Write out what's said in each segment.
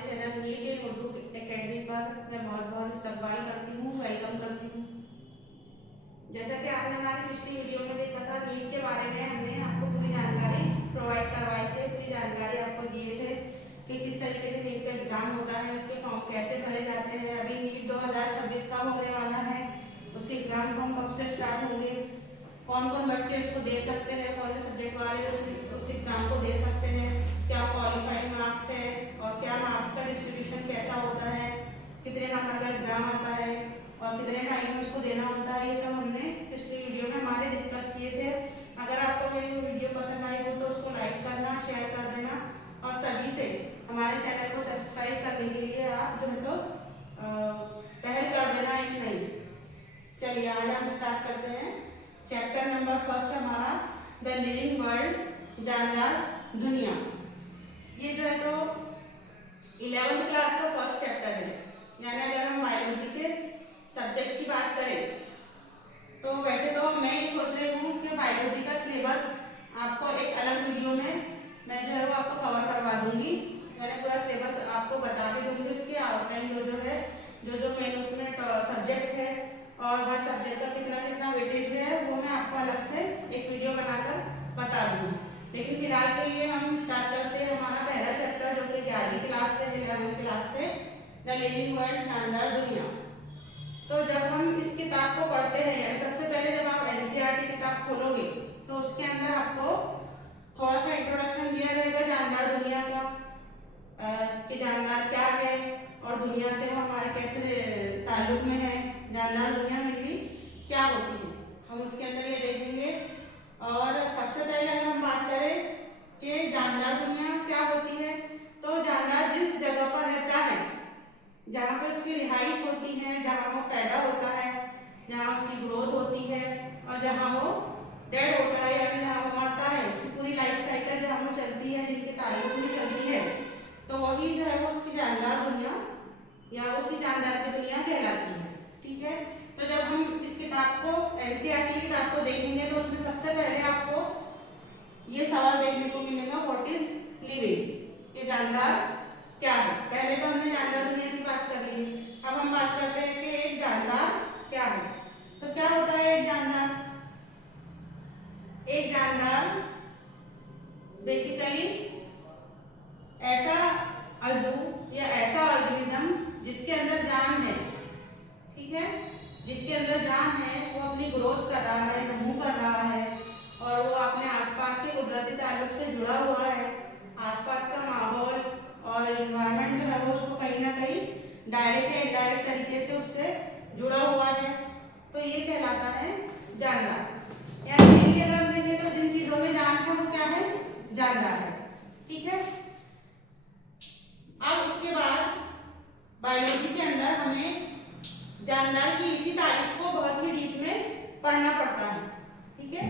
Channel NEET in Urdu academy पर मैं बहुत बहुत इस्तकबाल करती हूँ, वेलकम करती हूँ। जैसा कि आपने हमारी पिछली वीडियो में देखा था, नीट के बारे में हमने आपको पूरी जानकारी प्रोवाइड करवाए थे, पूरी जानकारी आपको दिए थे कि किस तरीके से नीट का एग्जाम होता है, उसके फॉर्म कैसे भरे जाते हैं। अभी नीट 2026 का होने वाला है, उसके एग्जाम फॉर्म कब से स्टार्ट होंगे, कौन कौन बच्चे इसको दे सकते हैं, कौन से सब्जेक्ट वाले उस एग्जाम को दे सकते हैं, क्या क्वालिफाइंग मार्क्स है और क्या मार्क्स का डिस्ट्रीब्यूशन कैसा होता है, कितने नंबर का एग्जाम आता है और कितने टाइम में उसको देना होता है, ये सब हमने पिछली वीडियो में हमारे डिस्कस किए थे। अगर आपको मेरी वीडियो पसंद आई हो तो उसको लाइक करना, शेयर कर देना और सभी से हमारे चैनल को सब्सक्राइब करने के लिए आप जो है तो पहल कर देना एक नहीं। चलिए आज हम स्टार्ट करते हैं। चैप्टर नंबर फर्स्ट हमारा द लिविंग वर्ल्ड, जानदार दुनिया। ये जो है तो 11th क्लास का फर्स्ट चैप्टर है। यानी अगर हम बायोलॉजी के सब्जेक्ट की बात करें तो वैसे तो मैं ये सोच रही हूँ कि बायोलॉजी का सिलेबस आपको एक अलग वीडियो में मैं जो है वो आपको कवर करवा दूंगी। मैंने पूरा सिलेबस आपको बता भी दूंगी, उसकी आउटलाइन जो है जो मेन उसमें सब्जेक्ट है और हर सब्जेक्ट का कितना कितना वेटेज है वो मैं आपको अलग से एक वीडियो बनाकर बता दूंगी। लेकिन फिलहाल के लिए हम स्टार्ट करते हैं हमारा पहला चैप्टर जो कि 11वीं क्लास से 11वीं क्लास से द लिविंग वर्ल्ड, जानदार दुनिया। तो जब हम इस किताब को पढ़ते हैं, सबसे पहले जब आप एनसीईआरटी किताब खोलोगे तो उसके अंदर आपको थोड़ा सा इंट्रोडक्शन दिया रहेगा जानदार दुनिया का, कि जानदार क्या है और दुनिया से वो हमारे कैसे ताल्लुक में है, जानदार दुनिया में भी क्या होती है, हम उसके अंदर ये देखेंगे। और सबसे पहले अगर हम बात करें कि जानदार दुनिया क्या होती है, तो जानदार जिस जगह पर रहता है, जहाँ पे उसकी रिहाइश होती है, जहाँ वो पैदा होता है, जहाँ उसकी ग्रोथ होती है और जहाँ वो डेड होता है यानी जहाँ वो मरता है, उसकी पूरी लाइफ साइकिल जहाँ वो चलती है, जिनके ताल्लुक में चलती है, तो वही जो है वो उसकी जानदार दुनिया या उसी जानदार की दुनिया कहलाती है। ठीक है, तो जब हम इस किताब को एनसीईआरटी किताब को देखेंगे तो उसमें सबसे पहले आपको ये सवाल देखने को मिलेगा, व्हाट इज लिविंग, ये जानदार क्या है। पहले तो हमने जानदार दुनिया की बात कर ली, अब हम बात करते हैं कि एक जानदार क्या है। तो क्या होता है एक जानदार? एक जानदार बेसिकली ऐसा अजू या ऐसा ऑर्गेनिज्म जिसके अंदर जान है, ठीक है, जिसके अंदर जान है, वो अपनी ग्रोथ कर रहा है, नमू कर रहा है और वो अपने आसपास के कुदरती ताल्लुक से जुड़ा हुआ है। आसपास का माहौल और एनवायरनमेंट जो है वो उसको कहीं ना कहीं डायरेक्ट या इनडायरेक्ट तरीके से उससे जुड़ा हुआ है, तो ये कहलाता है जानदार। यानी अगर हम देखें तो जिन चीजों में जान है वो क्या है? जानदार है। ठीक है, अब इसके बाद बायोलॉजी के अंदर हमें जानदार की इसी तारीफ को बहुत ही डीप में पढ़ना पड़ता है। ठीक है,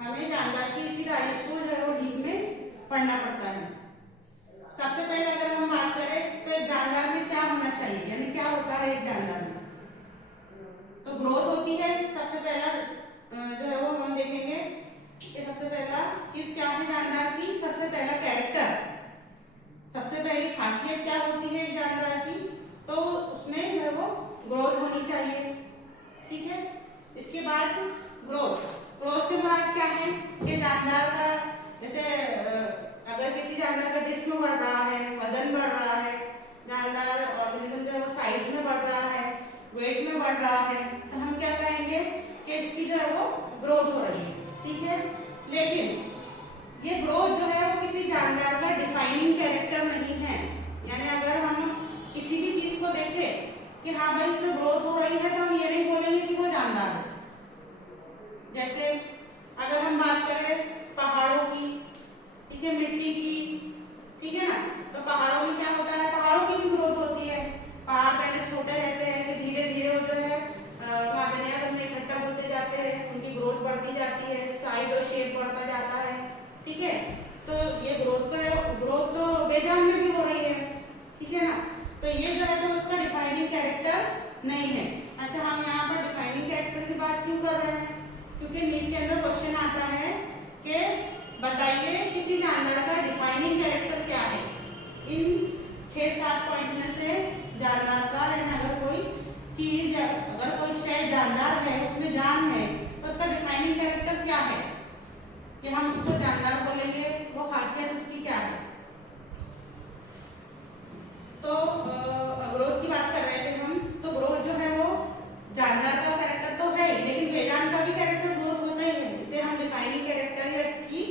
हमें जानदार की इसी तारीफ को जो है वो डीप में पढ़ना पड़ता है। सबसे पहले अगर हम बात करें तो एक जानदार में क्या होना चाहिए, यानी क्या होता है एक जानदार में, तो ग्रोथ होती है। सबसे पहला जो है वो हम देखेंगे कि सबसे पहला चीज क्या है जानदार की, सबसे पहला कैरेक्टर, सबसे पहली खासियत क्या होती है एक जानदार की, तो उसमें जो है वो ग्रोथ होनी चाहिए। ठीक है, इसके बाद ग्रोथ, ग्रोथ से मुराद क्या है कि जानदार का जैसे अगर किसी जानदार का जिस्म बढ़ रहा है, वजन बढ़ रहा है, जानदार ऑर्गेनिज्म जो है वो साइज में बढ़ रहा है, वेट में बढ़ रहा है, तो हम क्या कहेंगे कि इसकी जो है वो ग्रोथ हो रही है। ठीक है, लेकिन ये ग्रोथ जो है वो किसी जानदार का डिफाइनिंग कैरेक्टर नहीं है। यानी अगर हम किसी भी चीज को देखें कि हाँ भाई उसमें ग्रोथ हो रही है, तो हम ये नहीं बोलेंगे कि वो जानदार है। जैसे अगर हम बात करें पहाड़ों की, ठीक है, मिट्टी की, ठीक है ना, तो पहाड़ों में क्या होता है, पहाड़ों की भी ग्रोथ होती है। पहाड़ पहले छोटे रहते हैं, फिर धीरे धीरे वो जो है मादनियात में इकट्ठा होते जाते हैं, उनकी ग्रोथ बढ़ती जाती है, साइज और शेप बढ़ता जाता है। ठीक है, तो ये ग्रोथ तो है, ग्रोथ तो बेजान में भी हो रही है। ठीक है ना, तो ये जो है तो उसका डिफाइनिंग कैरेक्टर नहीं है। अच्छा, हम यहाँ पर डिफाइनिंग कैरेक्टर की बात क्यों कर रहे हैं? क्योंकि नीट के अंदर क्वेश्चन आता है कि बताइए किसी जानदार का डिफाइनिंग कैरेक्टर क्या है। इन 6 हम उसको जानदार बोलेंगे, वो खासियत उसकी क्या है। तो ग्रोथ की बात कर रहे थे हम, तो ग्रोथ जो है वो जानदार का कैरेक्टर तो है ही, लेकिन बेजान का भी कैरेक्टर ग्रोथ होता ही है। इसे हम डिफाइनिंग कैरेक्टर या इसकी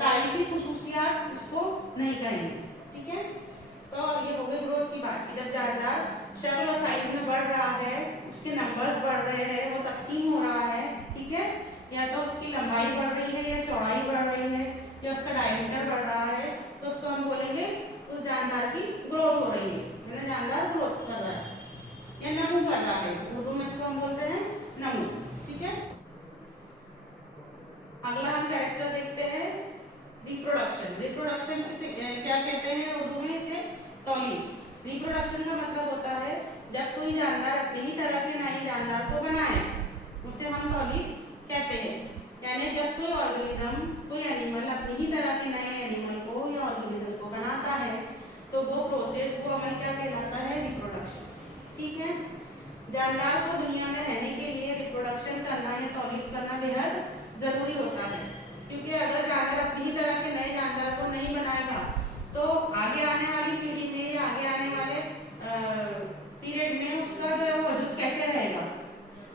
तारीफी खुसूसियात इसको नहीं कहेंगे, ठीक है। तो ये हो गई ग्रोथ की बात की, जब जानदार शक्ल और साइज में बढ़ रहा है, उसके नंबर्स बढ़ रहे हैं, वो तकसीम हो रहा है, ठीक है, या तो उसकी लंबाई बढ़ रही है या चौड़ाई बढ़ रही है या उसका डायमीटर बढ़ रहा है, तो उसको हम बोलेंगे उस जानदार की ग्रोथ हो रही है, मतलब जानदार ग्रोथ कर रहा है या नमू कर रहा है। उर्दू में इसको हम बोलते हैं नमू, ठीक है। अगला हम कैरेक्टर देखते हैं रिप्रोडक्शन। रिप्रोडक्शन क्या कहते हैं उर्दू में, इसे तौलीद। रिप्रोडक्शन का मतलब होता है जब कोई जानदार अपनी ही तरह के नए जानदार को बनाए, उसे हम तौलीद कहते हैं। यानी जब कोई ऑर्गेनिज्म, कोई एनिमल अपनी ही तरह के नए एनिमल को या ऑर्गेनिज्म को बनाता है, तो वो प्रोसेस को अमल क्या कहलाता है, रिप्रोडक्शन, ठीक है। जानदार को दुनिया में रहने के लिए रिप्रोडक्शन करना या तौलीद करना बेहद जरूरी होता है, क्योंकि अगर जानदार अपनी ही तरह के नए जानदार को नहीं बनाएगा तो आगे आने वाली पीढ़ी में या आगे आने वाले पीरियड में उसका जो है वजूद कैसे रहेगा।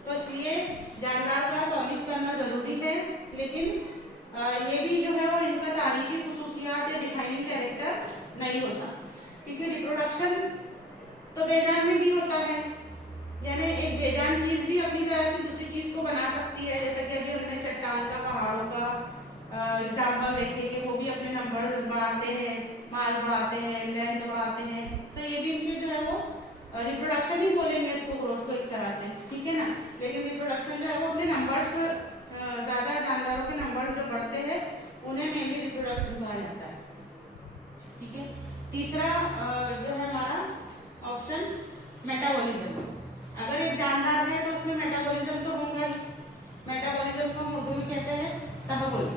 तो इसलिए जानदार का तौलीद करना जरूरी है, लेकिन ये भी जो है वो इनका तारीफी खुसूसियात या डिफाइनिंग कैरेक्टर नहीं होता, क्योंकि रिप्रोडक्शन तो बेजान में भी होता है। यानी एक बेजान चीज भी अपनी तरह की दूसरी चीज को बना सकती है, जैसे कि अभी हमने चट्टान का, पहाड़ों का एग्जाम्पल देखे कि वो भी अपने नंबर बढ़ाते हैं, मास बढ़ाते हैं, लेंथ बढ़ाते हैं, तो ये भी इनके जो है वो रिप्रोडक्शन ही बोलेंगे इसको, ग्रोथ को एक तरह से, ठीक है ना। लेकिन रिप्रोडक्शन जो है वो अपने नंबर्स, ज़्यादा जानदारों के नंबर जो बढ़ते हैं उन्हें मेनली रिप्रोडक्शन कहा जाता है, ठीक है। तीसरा जो है हमारा ऑप्शन मेटाबॉलिज्म। अगर एक जानदार है तो उसमें मेटाबॉलिज्म तो होगा ही। मेटाबॉलिज्म को हम उर्दू में कहते हैं तहव्वुल,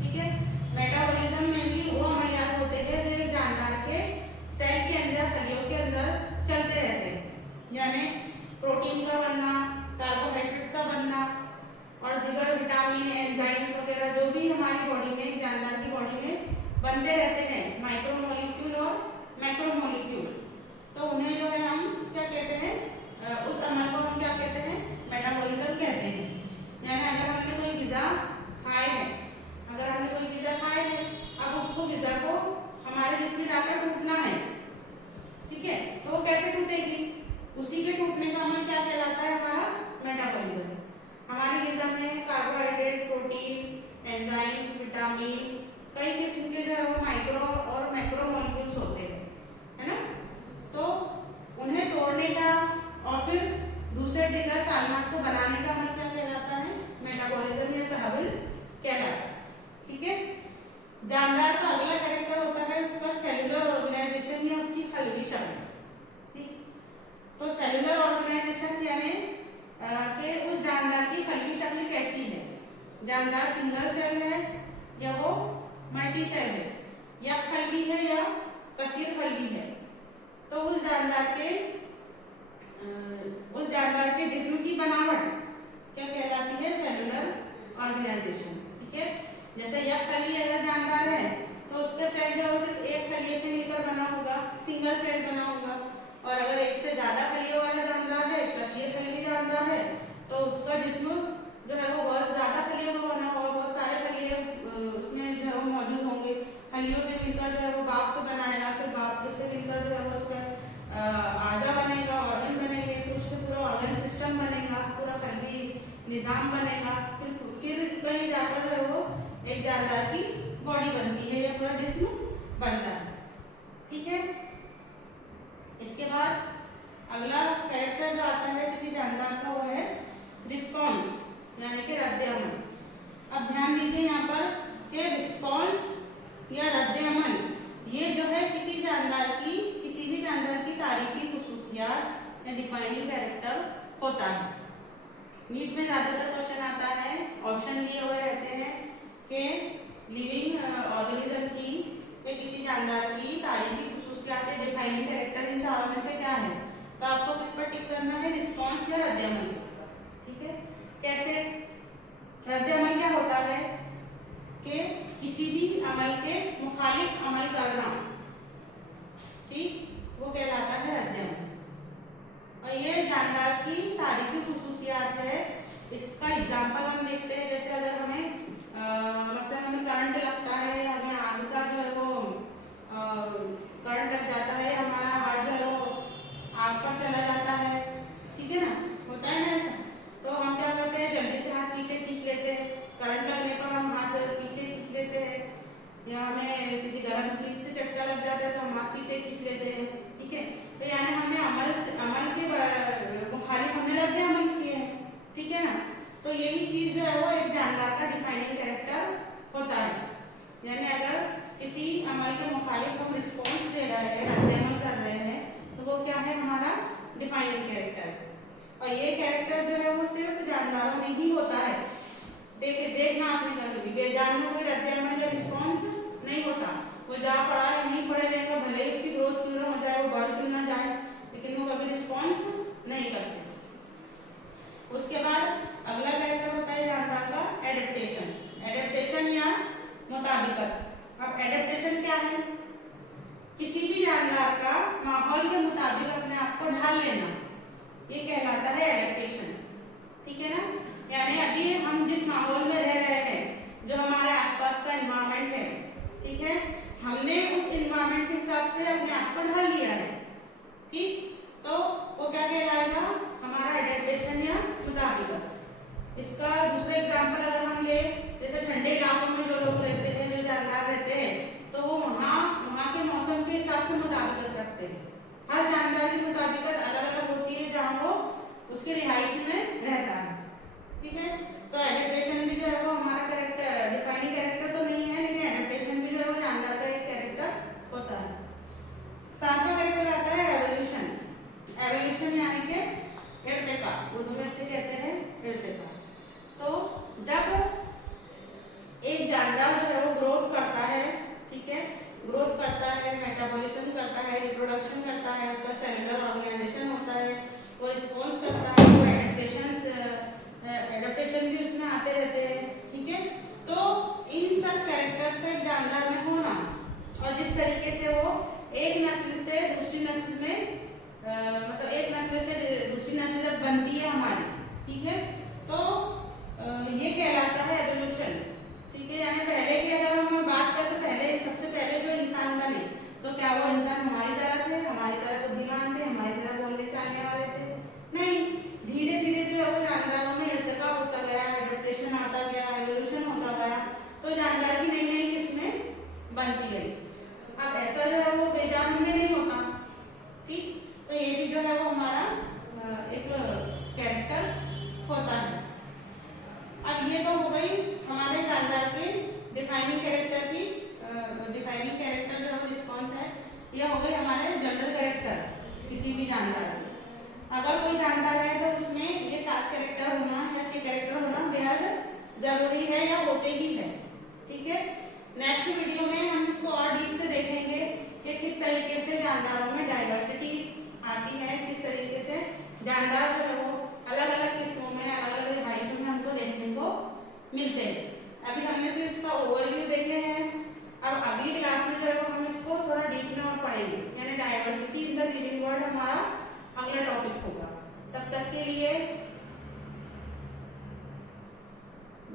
ठीक है। मेटाबॉलिज्म मेनली वो अमलियात होते हैं जो एक जानदार के सेल के अंदर, खलियों के अंदर चलते रहते हैं, यानी प्रोटीन का बनना, कार्बोहाइड्रेट का बनना और दीगर विटामिन, एंजाइम्स वगैरह जो भी हमारी बॉडी में, एक जानदार की बॉडी में बनते रहते हैं, माइक्रोमोलिक्यूल और मैक्रोमोलिक्यूल, तो उन्हें जो है हम क्या कहते हैं, उस अमल को हम क्या कहते हैं, मेटाबॉलिज्म कहते हैं। यानी अगर हमने कोई ग़िज़ा खाए है, अगर हमने कोई ग़िज़ा खाए है, अब उसको ग़िज़ा को हमारे जिस्म में जाकर टूटना है, ठीक है, तो वो कैसे टूटेगी, उसी के टूटने का अमल क्या कहलाता है, हमारा मेटाबॉलिज्म। हमारी ग़िज़ा में कार्बोहाइड्रेट, प्रोटीन, एंजाइम्स, विटामिन, कई किस्म के जो है वो माइक्रो और मैक्रो मॉलिक्यूल्स होते हैं, है ना। तो उन्हें तोड़ने का और फिर दूसरे दीगर सालमात को बनाने का अमल क्या कहलाता है, मेटाबॉलिज्म या तहव्वुल कहलाता है, ठीक है। जानदार का अगला कैरेक्टर होता है उसका सेलुलर ऑर्गेनाइजेशन या उसकी खलवी शक्ल, ठीक। तो सेलुलर ऑर्गेनाइजेशन यानी कि उस जानदार की खलवी शक्ल कैसी है, जानदार सिंगल सेल है या वो मल्टी सेल है, या खलवी है या कसीर खलवी है। तो उस जानदार के जिस्म की बनावट क्या कहलाती है, सेलुलर ऑर्गेनाइजेशन, ठीक है। जैसे यह खली अगर जानदार है तो उसका सेल जो है सिर्फ एक खलिए से मिलकर बना होगा, सिंगल सेल बना होगा, और अगर एक से ज्यादा खलियों वाला जानदार है, कसीर खली जानदार है, तो उसका जिस्म जो है वो बहुत ज्यादा खलियों का बना होगा, बहुत सारे खलिए उसमें जो है वो मौजूद होंगे। खलियों से मिलकर जो है वो बाफ्त बनाएगा, फिर बाफ्त से मिलकर जो है वो उसका आधा बनेगा, ऑर्गन बनेंगे, फिर उससे पूरा ऑर्गन सिस्टम बनेगा, पूरा खलवी निज़ाम बनेगा, फिर कहीं जाकर जो है वो एक जानदार की बॉडी बनती है या पूरा जिस्म बनता है, ठीक है। इसके बाद अगला कैरेक्टर जो आता है किसी जानदार का वो है रिस्पॉन्स, यानी कि रद्द-ए-अमल। अब ध्यान दीजिए यहाँ पर कि रिस्पॉन्स या रद्द-ए-अमल ये जो है किसी जानदार की, किसी भी जानदार की तारीफी खुसूसियात या डिफाइनिंग कैरेक्टर होता है। नीट में ज्यादातर क्वेश्चन आता है, ऑप्शन दिए हुए रहते हैं कि लिविंग ऑर्गेनिज्म की या किसी जानदार की तारीफी खुसूसियात या डिफाइनिंग कैरेक्टर इन चारों में से क्या है, तो आपको किस पर टिक करना है, रिस्पॉन्स या रद्द-ए-अमल, ठीक है। कैसे रद्द-ए-अमल क्या होता है के किसी भी अमल के मुखालिफ अमल करना, ठीक, वो कहलाता है रद्द-ए-अमल। और ये जानदार की तारीखी खुसूसियात है। इसका एग्जाम्पल हम देखते हैं, जैसे अगर हमें मतलब हमें करंट लगता है, हमें आग का जो है वो करंट लग जाता है, हमारा हाथ जो है वो आग पर चला जाता है, ठीक है ना, होता है ना ऐसा। तो हम क्या करते हैं, जल्दी से हाथ पीछे खींच लेते हैं। करंट लगने पर हम हाथ पीछे खींच लेते हैं, या हमें किसी गर्म चीज से झटका लग जाता है तो हम हाथ पीछे खींच लेते हैं, ठीक है। तो यानी हमने अमल के मुखालिफ हमने रद्द-ए-अमल किए हैं, ठीक है ना। तो यही चीज जो है वो एक जानदार का डिफाइनिंग कैरेक्टर होता है। यानी अगर किसी अमल के मुखालिफ हम रिस्पॉन्स दे रहे हैं, रद्द-ए-अमल कर रहे हैं, तो वो क्या है, हमारा डिफाइनिंग कैरेक्टर। और ये कैरेक्टर जो है वो सिर्फ जानदारों में ही होता है। देखना आपने कभी बेजान में कोई रद्द-ए-अमल या रिस्पॉन्स नहीं होता। वो जा पड़ा है नहीं पड़े रहेगा, भले ही उसकी ग्रोथ क्यों ना हो जाए, वो बढ़ क्यों ना जाए, लेकिन वो कभी रिस्पॉन्स नहीं करते। उसके बाद अगला कैरेक्टर होता है जानदार का एडेप्टेशन। एडेप्टेशन या मुताबिकत। अब एडेप्टेशन क्या है, किसी भी जानदार का माहौल के मुताबिक अपने आप को ढाल लेना, ये कहलाता है एडेप्टेशन, ठीक है ना। यानी अभी हम जिस माहौल में रह रहे हैं, जो हमारे आसपास का एनवायरनमेंट है, ठीक है, हमने उस एनवायरनमेंट के हिसाब से अपने आप को ढाल लिया है, ठीक, तो वो क्या कहलाएगा, हमारा एडेप्टेशन या मुताबिकत। इसका दूसरा एग्जांपल अगर हम ले, जैसे ठंडे इलाकों में जो लोग रहते हैं, जो जानदार रहते हैं, तो वो वहाँ के मौसम के हिसाब से मुताबिकत रखते हैं। हर जानदार की मुताबिकत अलग अलग होती है जहाँ वो उसके रिहाइश में रहता है, ठीक है। तो एडेप्टेशन भी जो है वो हमारा कैरेक्टर डिफाइनिंग कैरेक्टर तो नहीं है, लेकिन एडेप्टेशन भी जो है वो जानदार का एक कैरेक्टर होता है। सातवां कैरेक्टर आता है एवोल्यूशन। एवोल्यूशन यानी कि इर्तिका, उर्दू में इसे कहते हैं इर्तिका। तो जब एक जानदार जो है वो ग्रोथ करता है, ठीक है, ग्रोथ करता है, मेटाबॉलिज्म करता है, रिप्रोडक्शन करता है, उसका सेलुलर ऑर्गेनाइजेशन होता है, वो रिस्पॉन्स करता है, वो एडेप्टेशन भी उसमें आते रहते हैं, ठीक है। तो इन सब कैरेक्टर्स का एक जानदार में होना, और जिस तरीके से वो एक नस्ल से दूसरी नस्ल में मतलब एक नस्ल से दूसरी नस्ल जब बनती है हमारी, ठीक है, तो ये कहलाता है एवोल्यूशन, ठीक है। यानी पहले की अगर हम बात करें तो पहले सबसे पहले जो इंसान बने, तो क्या वो इंसान हमारी तरह थे, हमारी तरह बुद्धिमान थे, हमारी तरह बोलने चालने वाले थे? नहीं, धीरे धीरे जो है वो जानदारों में इर्तिका होता गया, एडेप्टेशन आता गया, एवोल्यूशन होता गया, तो जानदार की नई नई किस्में बनती गई। अब ऐसा जो है वो बेजान में नहीं होता, ठीक। तो ये भी जो है वो हमारा एक कैरेक्टर होता है। अब ये तो हो गई हमारे जानदार के डिफाइनिंग कैरेक्टर की डिफाइनिंग कैरेक्टर जो है रिस्पॉन्स है, ये हो गई हमारे जनरल कैरेक्टर किसी भी जानदार की। अगर कोई जानदार है तो उसमें ये 7 कैरेक्टर होना या 6 कैरेक्टर होना बेहद जरूरी है या होते ही है, ठीक है। नेक्स्ट वीडियो में हम इसको और डीप से देखेंगे कि किस तरीके से जानदारों में डाइवर्सिटी आती है, किस तरीके से जानदार जो है वो अलग अलग किस्मों में, अलग अलग रिहाइशों में हमको देखने को मिलते हैं। अभी हमने सिर्फ इसका ओवरव्यू देखे हैं, अब अगली क्लास में जो है हम इसको थोड़ा डीप में और पढ़ेंगे, यानी diversity in the living world हमारा अगला टॉपिक होगा। तब तक के लिए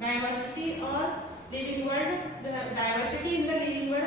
डाइवर्सिटी और living world, diversity in the living world